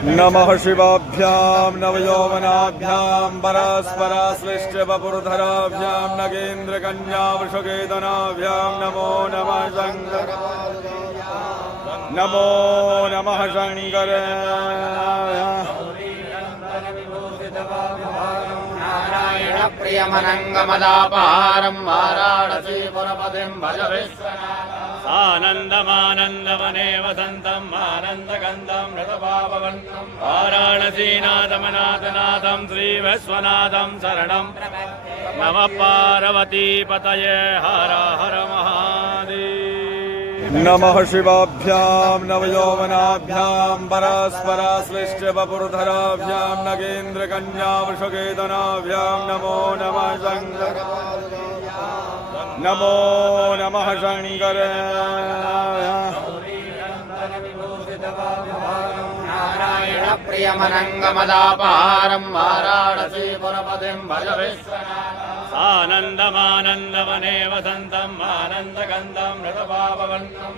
नमः शिवाभ्यां नवयौवनाभ्यां परस्पराश्लिष्टवपुर्धराभ्यां नगेन्द्रकन्या वृषकेतनाभ्यां नमो नमः शङ्कर नमो नमः शङ्कर नारायण प्रियमनङ्गमदापहारं वाराणसीपुरपतिं भज विश्वनाथ आनन्दमानन्दवने वसन्तम् आनन्दगन्धं हृतपावन्तं वाराणसीनाथमनाथनाथं श्रीविश्वनाथं शरणं नमः पार्वतीपतये हर हर महादेव। नमः शिवाभ्यां नवयौवनाभ्यां परस्पराश्लिष्टवपुर्धराभ्यां नगेन्द्रकन्या वृषकेतनाभ्यां नमो नमः शङ्कर नमो नमः शङ्कर नारायण प्रियमनङ्गमदापहारं वाराणसीपुरपतिं भज विश्वनाथ आनन्दमानन्दवने वसन्तम् आनन्दगन्धं हृतपावन्तं